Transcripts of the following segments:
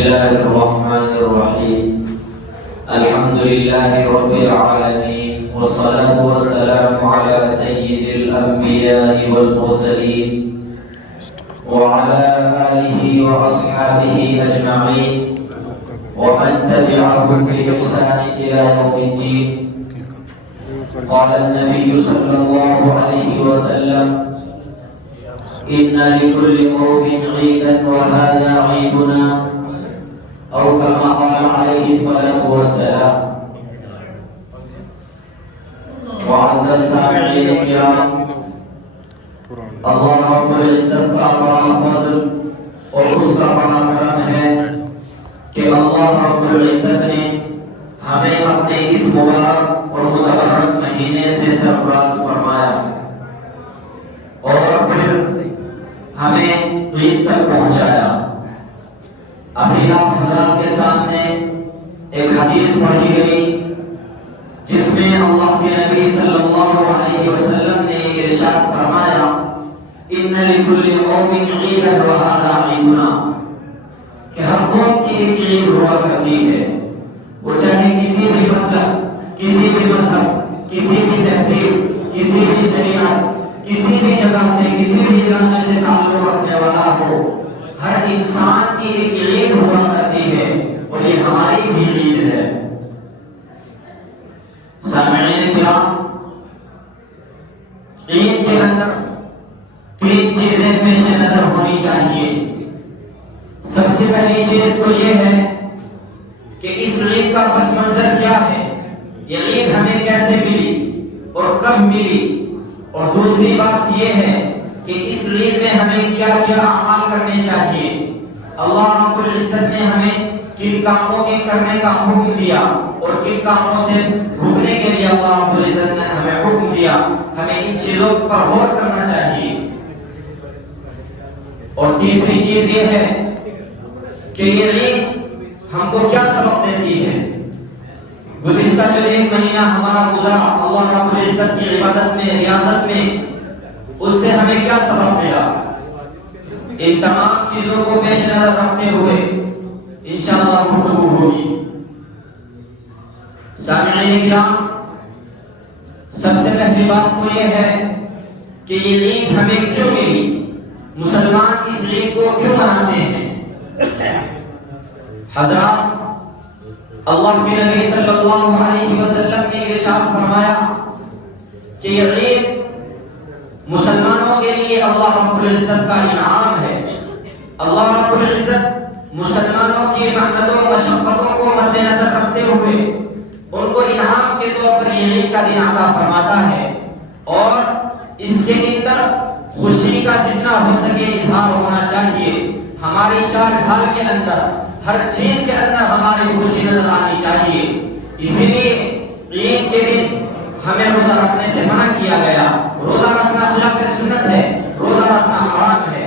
الله الرحمن الرحيم. الحمد لله رب العالمين، والصلاة والسلام على سيد الأنبياء والمرسلين وعلى آله وأصحابه أجمعين ومن تبعهم بإحسان إلى يوم الدين. قال النبي صلى الله عليه وسلم: إن لكل قوم عيدا وهذا عيدنا، أو كما قال عليه الصلاة والسلام. معزز السامعين الكرام، اللہ رب العزت کا بڑا فضل اور اس کا بڑا کرم ہے کہ اللہ رب العزت نے ہمیں اپنے اس مبارک اور متبرک مہینے سے سرفراز فرمایا اور پھر ہمیں عید تک پہنچایا. ابھی آپ حضرات کے سامنے ایک حدیث پڑھی گئی جس میں اللہ کے نبی صلی اللہ علیہ وسلم نے ارشاد فرمایا: ان لکل قوم عیدا وہذا عیدنا، کہ ہر قوم کی ایک عید ہوا کرتی ہے، وہ چاہے کسی بھی مسلک، کسی بھی مذہب، کسی بھی تہذیب، کسی بھی شریعت، کسی بھی جگہ سے، کسی بھی علاقے سے تعلق رکھنے والا ہو، ہر انسان کی ایک عید ہوا کرتی ہے اور یہ ہماری بھی عید ہے. سامعین کرام، عید کے اندر تین چیزیں پیش نظر ہونی چاہیے. سب سے پہلی چیز تو یہ ہے کہ اس عید کا پس منظر کیا ہے، یہ عید ہمیں کیسے ملی اور کب ملی، اور دوسری بات یہ ہے کہ اس عید میں ہمیں کیا کیا اعمال کرنے چاہیے. اللہ رب العزت نے ہمیں کن کاموں کے کرنے کا حکم دیا اور کن کاموں سے رکنے کے لیے اللہ رب العزت نے ہمیں حکم دیا، ہمیں ان چیزوں پر غور کرنا چاہیے. اور تیسری چیز یہ ہے کہ یہ عید ہم کو کیا سبق دیتی ہے. گزشتہ جو ایک مہینہ ہمارا گزرا اللہ رب العزت کی عبادت میں، ریاضت میں، اس سے ہمیں کیا سبق ملا، ان تمام چیزوں کو پیش نظر رکھتے ہوئے انشاءاللہ گفتگو ہوگی. سامعین کرام، سب سے پہلی بات تو یہ ہے کہ یہ عید ہمیں کیوں ملی، مسلمان اس عید کو کیوں مناتے ہیں. حضرات، اللہ کے نبی صلی اللہ علیہ وسلم نے ارشاد فرمایا کہ یہ عید مسلمانوں کے لیے اللہ رب العزت کا انعام ہے. اللہ رب العزت مسلمانوں کی محنتوں و مشقتوں کو مد نظر رکھتے ہوئے ان کو انعام کے طور پر یہ عید کا دن عطا فرماتا ہے، اور اس کے اندر خوشی کا جتنا ہو سکے اظہار ہونا چاہیے. ہماری چال ڈھال کے اندر، ہر چیز کے اندر ہماری خوشی نظر آنی چاہیے. اسی لیے عید کے دن ہمیں روزہ رکھنے سے منع کیا گیا. روزہ رکھنا خلاف سنت ہے، روزہ رکھنا حرام ہے.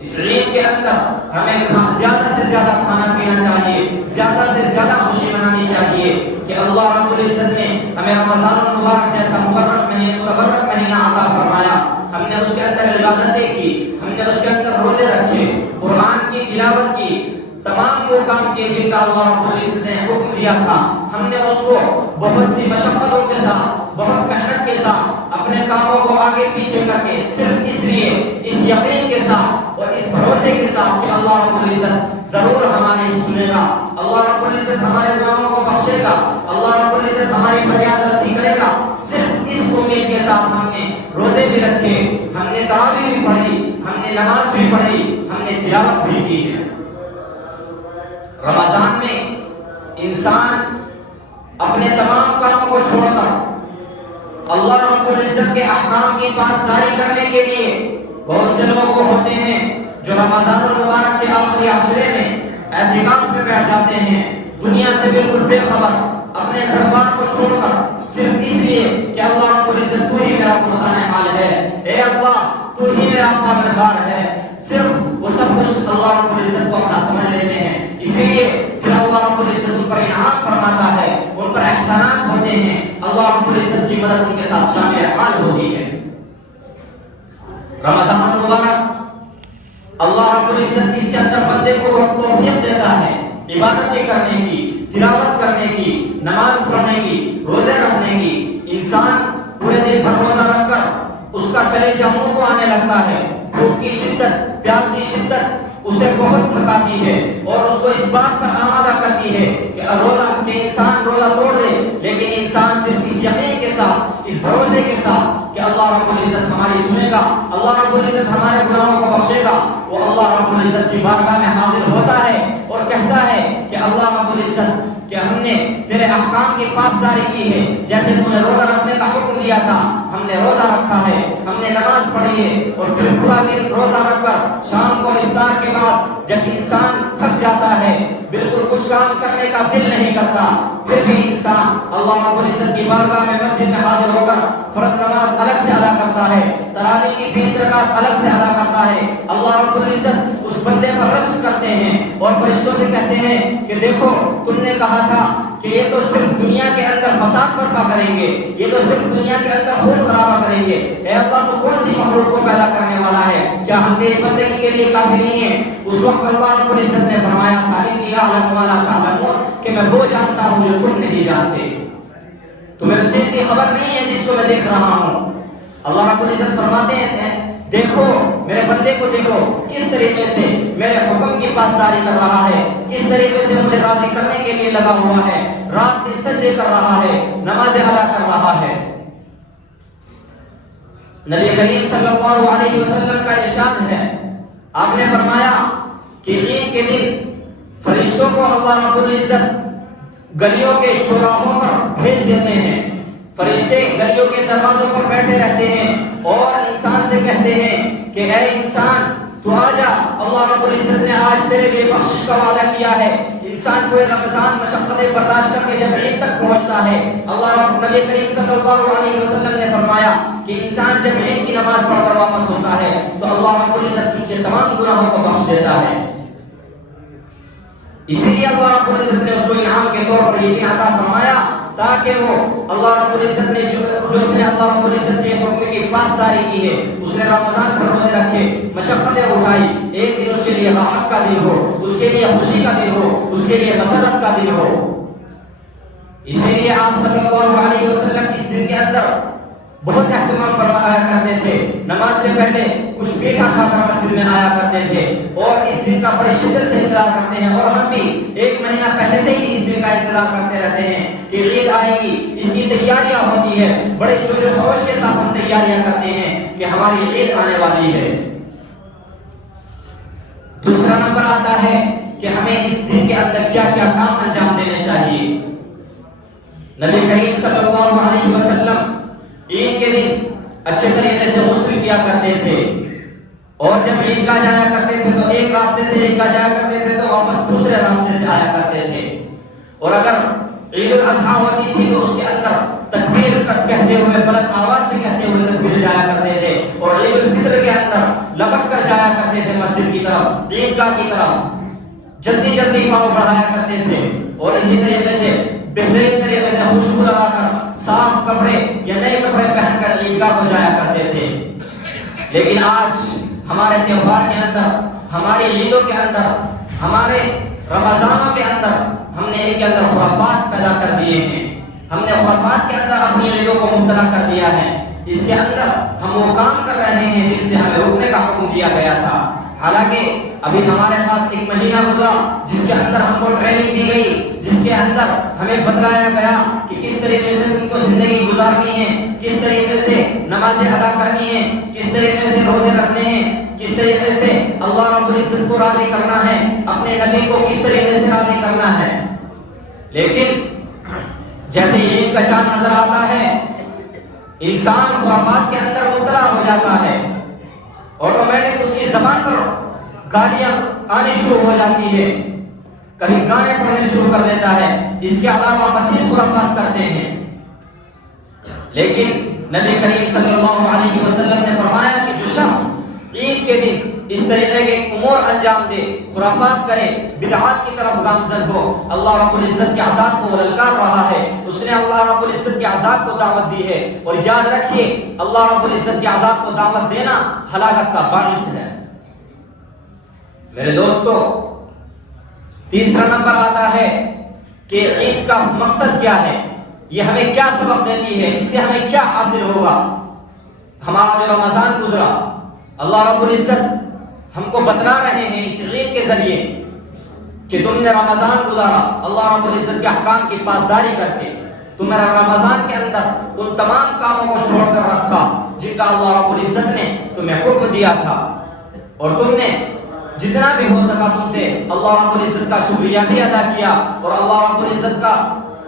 اس عید کے اندر ہمیں زیادہ سے زیادہ کھانا پینا چاہیے، زیادہ سے زیادہ خوشی منانی چاہیے کہ اللہ رب العزت نے ہمیں رمضان المبارک جیسا مبارک مہینہ عطا فرمایا. ہم نے اس کے اندر عبادتیں کی، ہم نے اس کے اندر روزے رکھے، قرآن کی تلاوت کی، تمام وہ کام کیے جن کا اللہ رب العزت نے حکم دیا تھا. ہم نے اس کو بہت سی مشقتوں کے ساتھ، بہت محنت کے ساتھ اپنے کاموں کو آگے پیچھے کر کے صرف اس لیے، اس یقین کے ساتھ اور اس بھروسے کے ساتھ کہ اللہ رب العزت ضرور ہماری سنے گا، اللہ رب العزت ہمارے گناہوں کو بخشے گا، اللہ رب العزت ہماری فریاد رسی کرے گا. صرف اس امید کے ساتھ ہم نے روزے بھی رکھے، ہم نے تراویح بھی پڑھی، ہم نے نماز بھی پڑھی، ہم نے تلاوت بھی کی ہے. رمضان میں انسان اپنے تمام کاموں کو چھوڑ کر اللہ رب العزت کے احکام کی پاسداری کرنے کے لیے، بہت سے لوگ ہوتے ہیں جو رمضان المبارک کے آخری عشرے میں اعتکاف میں بیٹھ جاتے ہیں، دنیا سے بالکل بے خبر، اپنے گھر بار کو چھوڑ کر صرف اس لیے کہ اللہ رب العزت تو ہی میرا پرسان حال ہے، اے اللہ تو ہی میرا پروردگار ہے. صرف وہ سب کچھ اللہ رب العزت کو اپنا سمجھ لیتے ہیں. اسی لیے پھر اللہ رب العزت ان پر انعام فرماتا ہے، ان پر احسانات ہوتے ہیں، اللہ رب العزت کی مدد ان کے ساتھ شامل احوال ہوتی ہے. رمضان المبارک اللہ رب العزت اس کے اندر بندے کو بہت توفیق دیتا ہے. عبادتیں کرنے کی، تلاوت کرنے کی، نماز پڑھنے کی، روزے رکھنے کی، انسان پورے دن بھر روزہ رکھ کر اس کا کلیجہ منہ کو آنے لگتا ہے، بھوک کی شدت، پیاس کی شدت اسے بہت تھکاتی ہے اور اس کو اس بات پر آمادہ کرتی ہے کہ انسان روزہ توڑ دے، لیکن انسان صرف اس یقین کے ساتھ، اس بھروسے کے ساتھ کہ اللہ رب العزت ہماری سنے گا، اللہ رب العزت ہمارے گناہوں کو بخشے گا، وہ اللہ رب العزت کی بارگاہ میں حاضر ہوتا ہے اور کہتا ہے کہ اللہ رب العزت کہ ہم نے تیرے احکام کی پاسداری کی ہے، جیسے تو نے روزہ رکھنے کا حکم دیا تھا ہم نے روزہ رکھا ہے، ہم نے نماز پڑھی ہے، اور پھر پورا دن روزہ رکھ کر شام کو افطار کے بعد جب انسان تھک جاتا ہے، بالکل کچھ کام کرنے کا دل نہیں کرتا، پھر بھی انسان اللہ رب العزت کی بارگاہ میں مسجد میں حاضر ہو کر فرض نماز الگ سے ادا کرتا ہے، تراویح کی 20 رکعت الگ سے ادا کرتا ہے، اللہ رب العزت اس بندے پر رشک کرتے ہیں اور فرشتوں سے کہتے ہیں کہ دیکھو تم نے کہا تھا کہ یہ تو صرف دنیا کے اندر فساد برپا کریں گے، یہ تو صرف دنیا کے اندر خون خرابہ کریں گے، اے اللہ تو کون سی مخلوق کو پیدا کرنے والا ہے، کیا ہم تیری بندگی کے لیے کافی نہیں ہیں؟ اس وقت اللہ رب العزت نے فرمایا تھا انی اعلم ما لا تعلمون کہ میں وہ جانتا ہوں جو تم نہیں جانتے، تمہیں اس چیز کی خبر نہیں ہے جس کو میں دیکھ رہا ہوں۔ اللہ رب العزت فرماتے ہیں دیکھو میرے بندے کو، دیکھو کس طریقے سے میرے حکم کی پاسداری کر رہا ہے، کس طریقے سے مجھے راضی کرنے کے لیے لگا ہوا ہے، رات دن سجدے کر رہا ہے، نمازیں ادا کر رہا ہے۔ نبی کریم صلی اللہ علیہ وسلم کا ارشاد ہے، آپ نے فرمایا کہ عید کے دن فرشتوں کو اللہ رب العزت گلیوں کے چوراہوں پر بھیج دیتے ہیں، فرشتے گلیوں کے دروازوں پر بیٹھے رہتے ہیں اور انسان سے کہتے ہیں کہ اے انسان تو آ جا، اللہ رب العزت نے آج تیرے لیے بخشش کا وعدہ کیا ہے۔ انسان کوئی رمضان مشقتیں برداشت کر کے جب عید تک پہنچتا ہے، نبی کریم صلی اللہ علیہ وسلم نے فرمایا کہ انسان جب عید کی نماز پڑھ کر واپس ہوتا ہے تو اللہ رب العزت اس کے تمام گناہوں کو بخش دیتا ہے۔ اسی لیے اللہ رب العزت نے اس کو انعام کے طور پر یہ عطا فرمایا تاکہ وہ اللہ رب العزت نے جو اس نے اللہ رب العزت کے حکم کی پاسداری کی ہے، اس نے رمضان پر روزے رکھے، مشقتیں اٹھائی، ایک دن اس کے لیے راحت کا دن ہو، اس کے لیے خوشی کا دن ہو، اس کے لیے مسرت کا دن ہو۔ اسی لیے آپ صلی اللہ علیہ وسلم اس دن کے اندر بہت اہتمام فرمایا کرتے تھے، نماز سے پہلے کچھ میٹھا کھا کر مسجد میں آیا کرتے تھے اور اس دن کا بڑی شدت سے انتظار کرتے ہیں، اور ہم بھی ایک مہینہ پہلے سے ہی اس دن کا انتظار کرتے رہتے ہیں کہ عید آئے گی، اس کی تیاریاں ہوتی ہے، بڑے جوش و خروش کے ساتھ ہم تیاریاں کرتے ہیں کہ ہماری عید آنے والی ہے۔ دوسرا نمبر آتا ہے کہ ہمیں اس دن کے اندر کیا کیا کام انجام دینے چاہیے۔ نبی کریم صلی اللہ علیہ وسلم عید کے دن اچھے طریقے سے غسل کیا کرتے تھے، اور جب عیدگاہ جایا کرتے تھے تو ایک راستے سے عیدگاہ جایا کرتے تھے تو واپس دوسرے راستے سے آیا کرتے تھے، اور اگر عید الاضحیٰ ہوتی تھی تو اس کے اندر تکبیر کہتے ہوئے، بلند آواز سے کہتے ہوئے تکبیر جایا کرتے تھے، اور عید الفطر کے اندر لپک کر جایا کرتے تھے مسجد کی طرف، عیدگاہ کی طرف، جلدی جلدی پاؤں بڑھایا کرتے تھے، اور اسی طریقے سے بہترین طریقے سے خوشبو لگا کر صاف کپڑے یا نئے کپڑے پہن کر عیدگاہ کو جایا کرتے تھے۔ لیکن آج ہمارے تہوار کے اندر، ہماری عیدوں کے اندر، ہمارے رمضانوں کے اندر ہم نے ان کے اندر خرافات پیدا کر دیے ہیں، ہم نے خرافات کے اندر اپنی عیدوں کو مبتلا کر دیا ہے، اس کے اندر ہم وہ کام کر رہے ہیں جن سے ہمیں روکنے کا حکم دیا گیا تھا۔ حالانکہ ابھی ہمارے پاس ایک مہینہ گزرا جس کے اندر ہم کو ٹریننگ دی گئی، جس کے اندر ہمیں بتلایا گیا کہ کس طریقے سے تم کو زندگی گزارنی ہے، کس طریقے سے نمازیں ادا کرنی ہے، کس طریقے سے روزے رکھنے ہیں، کس طریقے سے اللہ رب العزت کو راضی کرنا ہے، اپنے نبی کو کس طریقے سے راضی کرنا ہے۔ لیکن جیسے عید کا چاند نظر آتا ہے، انسان خرافات کے اندر مبتلا ہو جاتا ہے، آٹومیٹک اس کی زبان پر گالیاں آنی شروع ہو جاتی ہے، کبھی گانے پڑھنے شروع کر دیتا ہے، اس کے علاوہ مزید خرافات کرتے ہیں۔ لیکن نبی کریم صلی اللہ علیہ وسلم نے فرمایا کہ جو شخص عید کے دن اس طریقے کے امور انجام دے، خرافات کرے، بدعات کی طرف گامزن ہو، اللہ رب العزت کے عذاب کو للکار رہا ہے، اس نے اللہ رب العزت کے عذاب کو دعوت دی ہے، اور یاد رکھیے اللہ رب العزت کے عذاب کو دعوت دینا ہلاکت کا باعث ہے۔ میرے دوستو، تیسرا نمبر آتا ہے کہ عید کا مقصد کیا ہے، یہ ہمیں کیا سبق دیتی ہے، اس سے ہمیں کیا حاصل ہوگا۔ ہمارا جو رمضان گزرا، اللہ رب العزت ہم کو بتلا رہے ہیں اس عید کے ذریعے کہ تم نے رمضان گزارا اللہ رب العزت کے احکام کی پاسداری کر کے، تم نے رمضان کے اندر ان تمام کاموں کو چھوڑ کر رکھا جن کا اللہ رب العزت نے تمہیں حکم دیا تھا، اور تم نے جتنا بھی ہو سکا تم سے اللہ رب العزت کا شکریہ بھی ادا کیا، اور اللہ رب العزت کا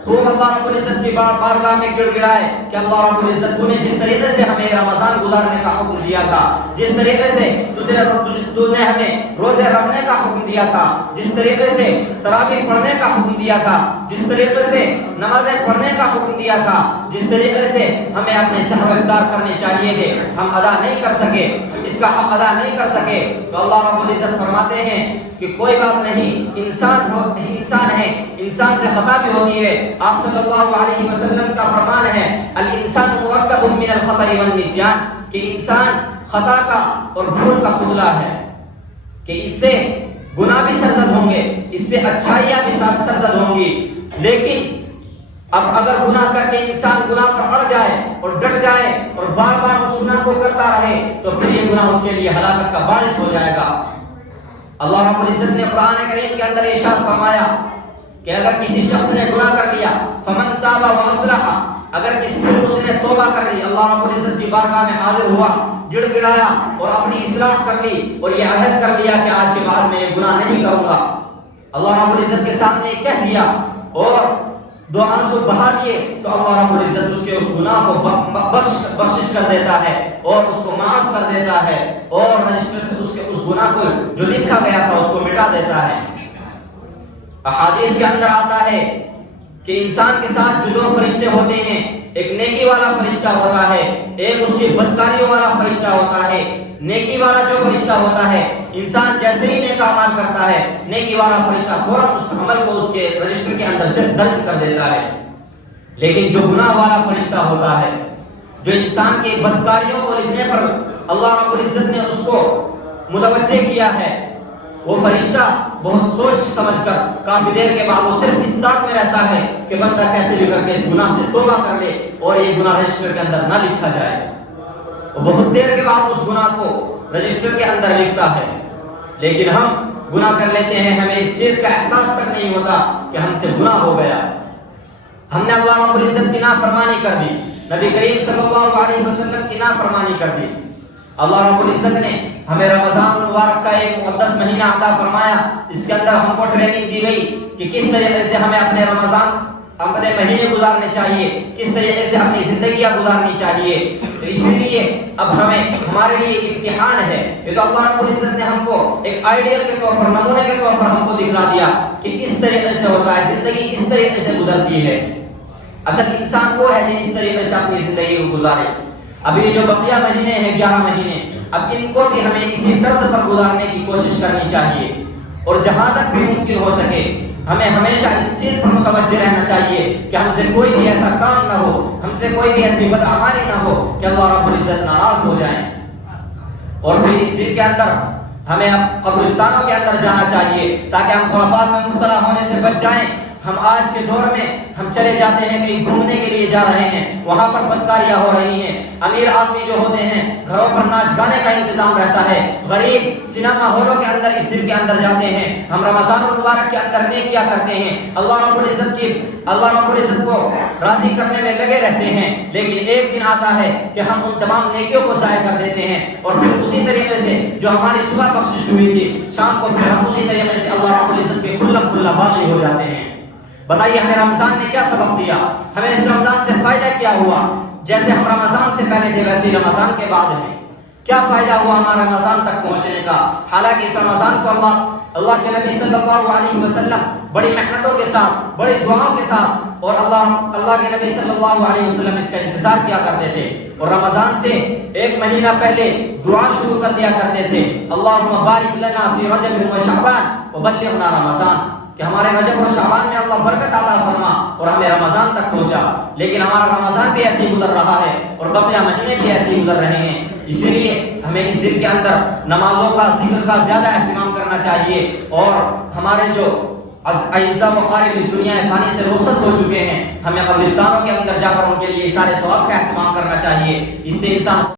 خوب اللہ رب العزت کی بارگاہ میں گڑ گڑائے کہ اللہ رب العزت تو نے جس طریقے سے ہمیں رمضان گزارنے کا حکم دیا تھا، جس طریقے سے تو نے ہمیں روزے رکھنے کا حکم دیا تھا، جس طریقے سے تراویح پڑھنے کا حکم دیا تھا، جس طریقے سے نمازیں پڑھنے کا حکم دیا تھا، جس طریقے سے ہمیں اپنے سحر افطار کرنے چاہیے تھے، ہم ادا نہیں کر سکے، ہم اس کا حق ادا نہیں کر سکے، تو اللہ رب العزت فرماتے ہیں کہ کوئی بات نہیں، انسان ہے، انسان سے خطا بھی ہوتی ہے۔ آپ صلی اللہ علیہ وسلم کا فرمان ہے الانسان مرکب من الخطأ والنسیان، کہ انسان خطا کا اور بھول کا پتلا ہے، کہ اس سے گناہ بھی سرزد ہوں گے، اس سے اچھائیاں بھی سرزد ہوں گی، لیکن اب اگر گناہ کر کے انسان گناہ پر اڑ جائے اور ڈٹ جائے اور بار بار اس گناہ کو کرتا رہے تو پھر یہ گناہ اس کے لیے ہلاکت کا باعث ہو جائے گا۔ اللہ رب العزت نے قرآن کریم کے اندر ارشاد فرمایا کہ اگر کسی شخص نے گناہ کر لیا فمن تاب واصلح، اگر پھر اس نے توبہ کر لی، اللہ رب العزت کی بارگاہ میں حاضر ہوا، گڑ گڑایا اور اپنی اصلاح کر لی اور یہ عہد کر لیا کہ آج کے بعد میں یہ گناہ نہیں کروں گا، اللہ رب العزت کے سامنے کہہ دیا اور دو آنسو بہا دیے، تو اللہ رب العزت اس کے اس گناہ کو بخشش کر دیتا ہے اور اس کو معاف کر دیتا ہے، اور رجسٹر سے اس گناہ کو جو لکھا گیا تھا اس کو مٹا دیتا ہے۔ احادیث کے اندر آتا ہے کہ انسان کے ساتھ جو دو فرشتے ہوتے ہیں، ایک نیکی والا فرشتہ ہوتا ہے، ایک اس کی بدکاریوں والا فرشتہ ہوتا ہے۔ نیکی والا جو فرشتہ ہوتا ہے، انسان جیسے ہی نیک اعمال کرتا ہے، نیکی والا فرشتہ فوراً اس عمل کو اس کے رجسٹر کے اندر درج کر دیتا ہے، لیکن جو گناہ والا فرشتہ ہوتا ہے، جو انسان کی بدکاریوں کو لکھنے پر اللہ رب العزت نے اس کو متوجہ کیا ہے، وہ فرشتہ بہت سوچ سمجھ کر کافی دیر کے بعد وہ صرف اس طاق میں رہتا ہے کہ بندہ کیسے بھی کر کے اس گناہ سے توبہ کر لے اور یہ گناہ رجسٹر کے اندر نہ لکھا جائے۔ وہ بہت دیر کے بعد اس گناہ کو رجسٹر کے اندر لکھتا ہے، لیکن ہم گناہ کر لیتے ہیں، ہمیں اس چیز کا احساس تک نہیں ہوتا کہ ہم سے گناہ ہو گیا، ہم نے اللہ رب العزت کی نافرمانی کر دی، نبی کریم صلی اللہ علیہ وسلم کی نافرمانی کر دی۔ اللہ رب العزت نے ہمیں رمضان المبارک کا ایک مقدس مہینہ عطا فرمایا، اس کے اندر ہم کو ٹریننگ دی گئی کہ کس طریقے سے ہمیں اپنے مہینے گزارنے چاہیے، کس طریقے سے اپنی زندگیاں گزارنی چاہیے۔ تو اسی لیے اب ہمارے لیے ایک امتحان ہے، یہ تو اللہ رب العزت نے ہم کو ایک آئیڈیل کے طور پر، نمونے کے طور پر ہم کو دکھلا دیا کہ اس طریقے سے ہوتا ہے، زندگی اس طریقے سے گزرتی ہے۔ اصل انسان وہ ہے جو اس طریقے سے اپنی زندگی کو گزارے۔ ابھی جو بقیہ مہینے ہیں 11 مہینے، اب ان کو بھی ہمیں اسی طرز پر گزارنے کی کوشش کرنی چاہیے، اور جہاں تک بھی ممکن ہو سکے ہمیں ہمیشہ اس چیز پر متوجہ رہنا چاہیے کہ ہم سے کوئی بھی ایسا کام نہ ہو، ہم سے کوئی بھی ایسی بدعمالی نہ ہو کہ اللہ رب العزت ناراض ہو جائیں۔ اور پھر اس دن کے اندر ہمیں قبرستانوں کے اندر جانا چاہیے تاکہ ہم خرافات میں مبتلا ہونے سے بچ جائیں۔ ہم آج کے دور میں ہم چلے جاتے ہیں کہیں گھومنے کے لیے جا رہے ہیں، وہاں پر بدکاریاں ہو رہی ہیں، امیر آدمی جو ہوتے ہیں گھروں پر ناچ گانے کا انتظام رہتا ہے، غریب سینما ہالوں کے اندر اس دن کے اندر جاتے ہیں۔ ہم رمضان المبارک کے اندر نیکیاں کرتے ہیں، اللہ رب العزت کو راضی کرنے میں لگے رہتے ہیں، لیکن ایک دن آتا ہے کہ ہم ان تمام نیکیوں کو ضائع کر دیتے ہیں، اور پھر اسی طریقے سے جو ہماری صبح بخشش ہوئی تھی شام کو پھر ہم اسی طریقے سے اللہ رب العزت کے کھلم کھلا باغی ہو جاتے ہیں۔ بتائیے ہمیں رمضان نے کیا سبق دیا، ہمیں اس رمضان سے فائدہ کیا ہوا؟ جیسے ہم رمضان سے پہلے تھے ویسے رمضان کے بعد ہیں، کیا فائدہ ہوا ہمارا رمضان تک پہنچنے کا؟ حالانکہ اس رمضان کو اللہ کے نبی صلی اللہ علیہ وسلم بڑی محنتوں کے ساتھ، بڑی دعاؤں کے ساتھ، اور اللہ کے نبی صلی اللہ علیہ وسلم اس کا انتظار کیا کرتے تھے، اور رمضان سے ایک مہینہ پہلے دعا شروع کر دیا کرتے تھے، اللہم بارک لنا فی رجب و شعبان وبلغنا رمضان، کہ ہمارے رجب اور شعبان میں اللہ برکت عطا فرما اور ہمیں رمضان تک پہنچا۔ لیکن ہمارا رمضان بھی ایسے ہی گزر رہا ہے اور بقیہ مہینے بھی ایسے ہی گزر رہے ہیں، اسی لیے ہمیں اس دن کے اندر نمازوں کا، ذکر کا زیادہ اہتمام کرنا چاہیے، اور ہمارے جو اعزاء مقارب اس دنیا فانی سے رخصت ہو چکے ہیں، ہمیں قبرستانوں کے اندر جا کر ان کے لیے سارے ثواب کا اہتمام کرنا چاہیے، اس سے انسان